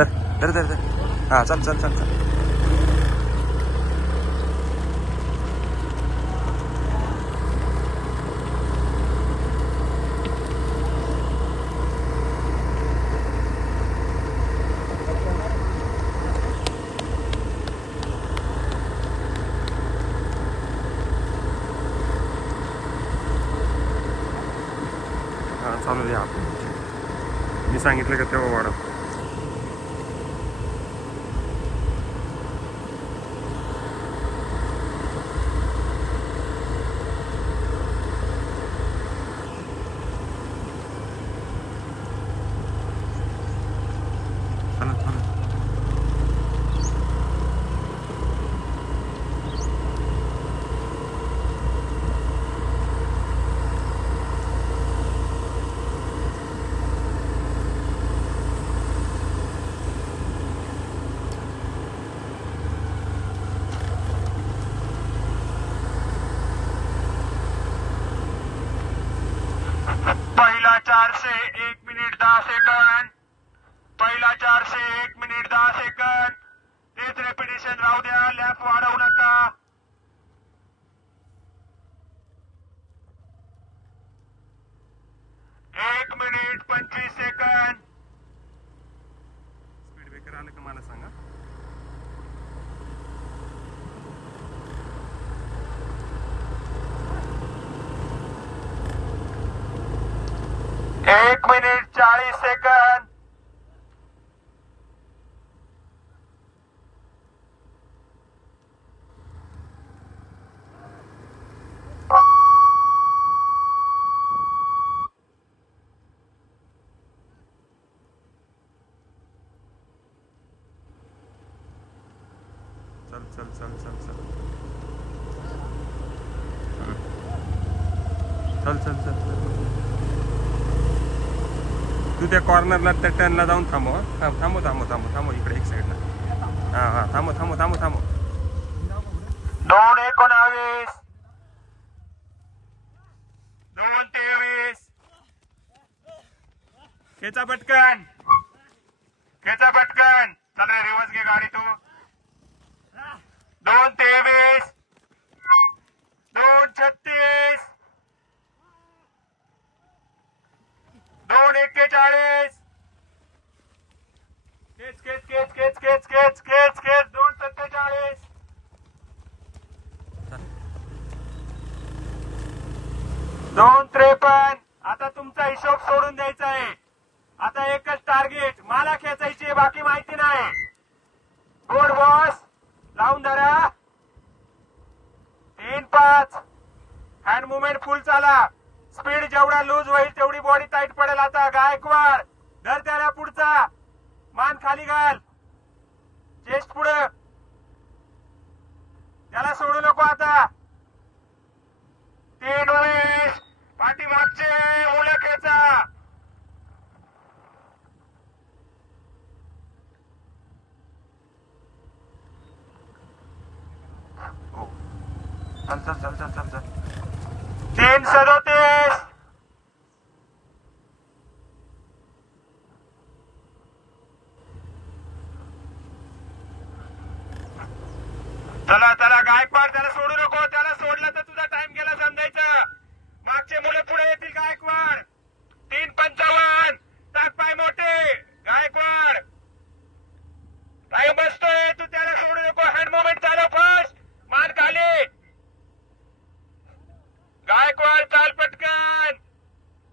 धर धर धर धर हा चल चल चल चल चालू द्या आपण मी सांगितलं का तेव्हा वाढव पहिला 400 1 मिनिट 10 सेकंद पहिला 400 1 मिनिट 10 सेकंद तेच रेपिटेशन राहू द्या लॅप वाढवू नका 1 मिनिट 25 सेकंद स्पीड ब्रेकर आलं का मला सांगा 1 मिनिट 40 सेकंद चल चल चल चल चल चल चल चल चल तू त्या कॉर्नरला त्या टर्नला जाऊन थांबव थांबव थांबव थांबव थांबव इकडे एक साईडला हा हा थांबव थांबव थांबव थांबव 2:19 2:23 खेचा पटकन चल रे रिवर्स घे गाडी तू 2:23 2:36 2:41 केच 2:47 2:53 आता तुमचा हिशोब सोडून द्यायचा आहे आता एकच टार्गेट मला खेचायची बाकी माहिती नाही गुड बॉस लावून धरा 3-5 हँड मुवमेंट फुल चाला स्पीड जेवढा लूज होईल तेवढी बॉडी टाईट पडेल आता गायकवाड धर त्याला पुढचा मान खाली घाल चेस्ट पुढे त्याला सोडू नको आता 3 पाठीमागचे मुलं खेचा चल चल चल चल चल 3:37 चला चला गायकवाड त्याला सोडू नको त्याला सोडलं तर तुझा टाइम गेला समजायचं मागचे मुलं पुढे येतील गायकवाड 3:55 टाक पाय मोठे गायकवाड टाइम बसतोय तू त्याला सोडू नको हँड मुवमेंट चालव फास्ट मान खाली गायकवाड चाल पटकन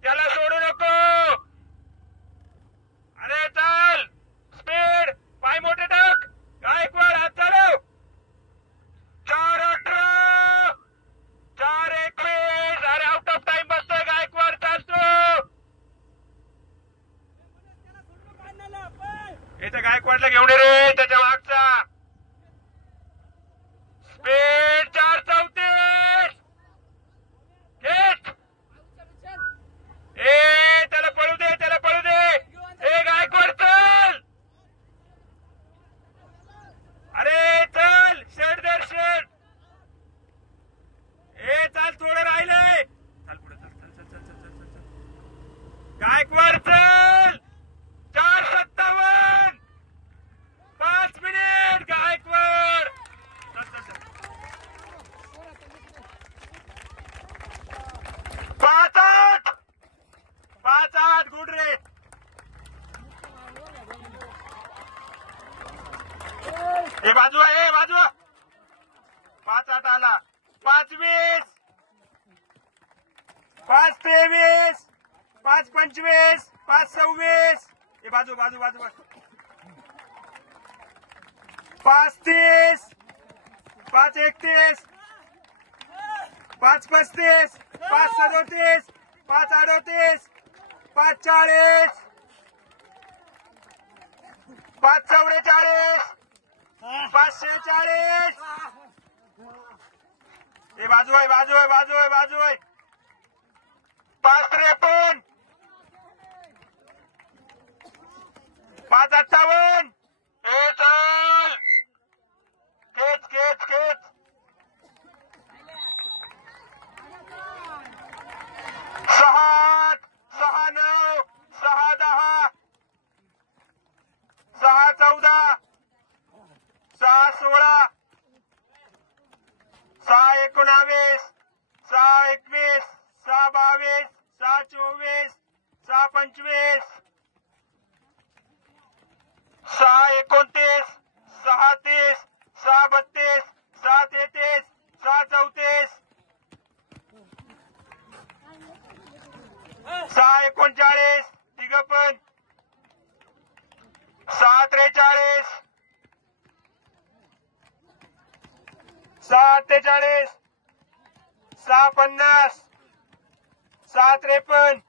त्याला सोडू नको अरे चाल स्पीड पाय मोठे टाक गायकवाड हात चालव 4:18 4:21 अरे आउट ऑफ टाइम बसतोय गायकवाड चालतो इथं गायकवाडला घेऊन ये रे त्याच्या मागचा स्पीड 4:34 त्याला पळू दे ए गायकवाड चल अरे चल शेड दर शेड चाल थोडं राहिलंय चल पुढे चल चल चल चल चल चल चल गायकवाड चल 4:57 हे बाजू आहे, हे बाजू. 5-8 आला. 5-20. 5-23. 5-25. 5-26. हे बाजू बाजू बाजू बाजू. 5-30. 5-31. 5-35. 5-37. 5-38. 5-40. 5-44. 546. हे बाजू आहे, बाजू आहे, बाजू आहे, बाजू आहे. 5-53. 5-58. हे चल. खेच खेच खेच. 6-8. 6-9. 6-10. 6-14. 6-16. 6-19. 6-21. 6-22. 6-24. 6-25. 6-29. 6-30. 6-32. 6-33. 6-34. 6-39. तिघं पण. 6-43. 6-48. 6-50. 6-53.